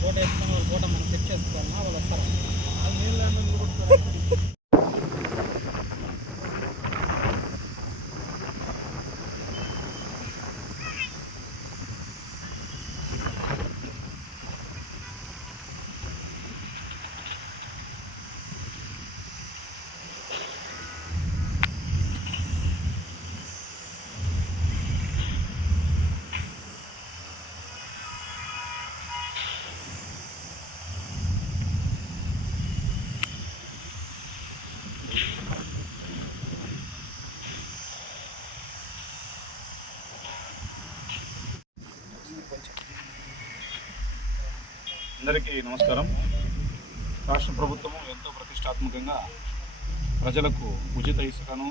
Photo ఎత్తుకుని వాళ్ళ photo మనం సెట్ చేసుకోవాలన్నా వాళ్ళు వస్తారు అందరికీ నమస్కారం. రాష్ట్ర ప్రభుత్వం ఎంతో ప్రతిష్టాత్మకంగా ప్రజలకు ఉచిత ఇసుకను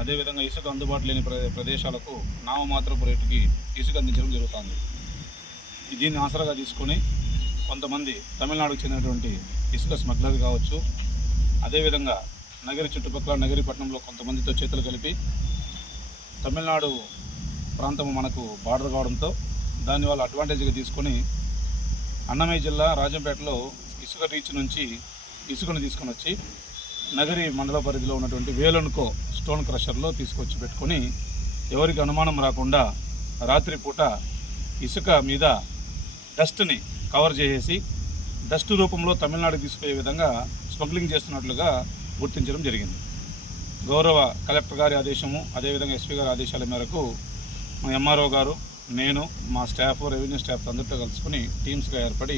అదేవిధంగా ఇసుక అందుబాటు లేని ప్రదే ప్రదేశాలకు నామమాత్రపు రేటుకి ఇసుక అందించడం జరుగుతుంది. దీన్ని ఆసరాగా తీసుకొని కొంతమంది తమిళనాడుకు చెందినటువంటి ఇసుక స్మగ్లర్ కావచ్చు అదేవిధంగా నగరి చుట్టుపక్కల నగరి పట్టణంలో కొంతమందితో చేతులు కలిపి తమిళనాడు ప్రాంతం మనకు బార్డర్ కావడంతో దాన్ని వాళ్ళు అడ్వాంటేజ్గా తీసుకొని అన్నమయ్య జిల్లా రాజంపేటలో ఇసుక రీచ్ నుంచి ఇసుకను తీసుకొని వచ్చి నగరి మండల పరిధిలో ఉన్నటువంటి వేలనుకో స్టోన్ క్రషర్లో తీసుకొచ్చి పెట్టుకొని ఎవరికి అనుమానం రాకుండా రాత్రిపూట ఇసుక మీద డస్ట్ని కవర్ చేసేసి డస్ట్ రూపంలో తమిళనాడు తీసుకుపోయే విధంగా స్మగ్లింగ్ చేస్తున్నట్లుగా గుర్తించడం జరిగింది. గౌరవ కలెక్టర్ గారి ఆదేశము అదేవిధంగా ఎస్పీ గారి ఆదేశాల మేరకు మా ఎంఆర్ఓ గారు నేను మా స్టాఫ్ రెవెన్యూ స్టాఫ్ అందరితో కలుసుకుని టీమ్స్గా ఏర్పడి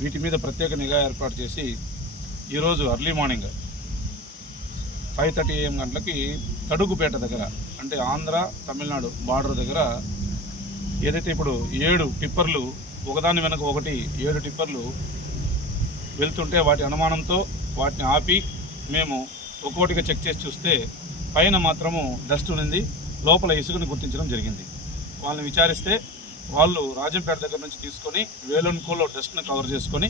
వీటి మీద ప్రత్యేక నిఘా ఏర్పాటు చేసి ఈరోజు early morning five thirty AM గంటలకి తడుగుపేట దగ్గర అంటే ఆంధ్ర తమిళనాడు బార్డర్ దగ్గర ఏదైతే ఇప్పుడు ఏడు టిప్పర్లు ఒకదాని వెనక ఒకటి ఏడు టిప్పర్లు వెళ్తుంటే వాటి అనుమానంతో వాటిని ఆపి మేము ఒక్కొక్కటిగా చెక్ చేసి చూస్తే పైన మాత్రము డస్ట్ ఉంది లోపల ఇసుకను గుర్తించడం జరిగింది. వాళ్ళని విచారిస్తే వాళ్ళు రాజంపేట దగ్గర నుంచి తీసుకొని వేలన్కోలో డస్ట్ను కవర్ చేసుకొని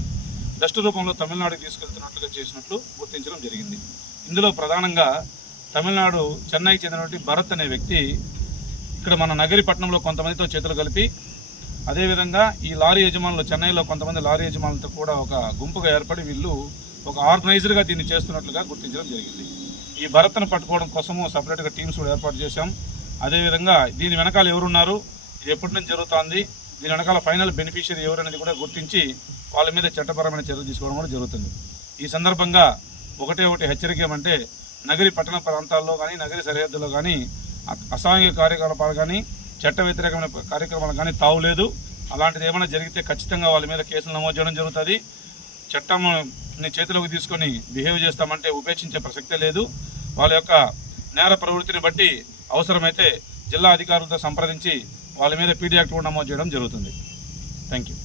డస్ట్ రూపంలో తమిళనాడుకి తీసుకెళ్తున్నట్లుగా చేసినట్లు గుర్తించడం జరిగింది. ఇందులో ప్రధానంగా తమిళనాడు చెన్నైకి చెందినటువంటి భరత్ అనే వ్యక్తి ఇక్కడ మన నగరి పట్టణంలో కొంతమందితో చేతులు కలిపి అదేవిధంగా ఈ లారీ యజమానులు చెన్నైలో కొంతమంది లారీ యజమానులతో కూడా ఒక గుంపుగా ఏర్పడి వీళ్ళు ఒక ఆర్గనైజర్గా దీన్ని చేస్తున్నట్లుగా గుర్తించడం జరిగింది. ఈ భరత్ను పట్టుకోవడం కోసము సపరేట్గా టీమ్స్ కూడా ఏర్పాటు చేశాం. అదేవిధంగా దీని వెనకాల ఎవరున్నారు? ఇది ఎప్పటి నుంచి జరుగుతోంది? దీని వెనకాల ఫైనల్ బెనిఫిషియరీ ఎవరు అనేది కూడా గుర్తించి వాళ్ళ మీద చట్టపరమైన చర్యలు తీసుకోవడం కూడా జరుగుతుంది. ఈ సందర్భంగా ఒకటే ఒకటి హెచ్చరిక ఏమంటే నగరి పట్టణ ప్రాంతాల్లో కానీ నగరి సరిహద్దులో కానీ అసాంఘిక కార్యకలాపాలు కానీ చట్ట వ్యతిరేకమైన కార్యక్రమాలు కానీ తావులేదు అలాంటిది ఏమైనా జరిగితే ఖచ్చితంగా వాళ్ళ మీద కేసులు నమోదు చేయడం జరుగుతుంది. చట్టంని చేతిలోకి తీసుకొని బిహేవ్ చేస్తామంటే ఉపేక్షించే ప్రసక్తే లేదు. వాళ్ళ యొక్క నేర ప్రవృత్తిని బట్టి అవసరమైతే జిల్లా అధికారులతో సంప్రదించి వాళ్ళ మీద పీడీ యాక్ట్ కూడా నమోదు చేయడం జరుగుతుంది. థ్యాంక్ యూ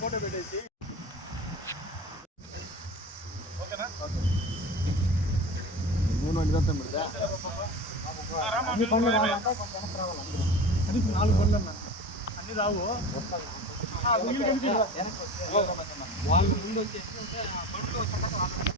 ఫోటో పెట్టేసి ఓకేనా? అన్ని పనులు రావాలంటే కొంచెం వెనక్కి రావాలి కనీసం నాలుగు పనులు అన్నా అన్ని రావు వాళ్ళు ముందు వచ్చేసి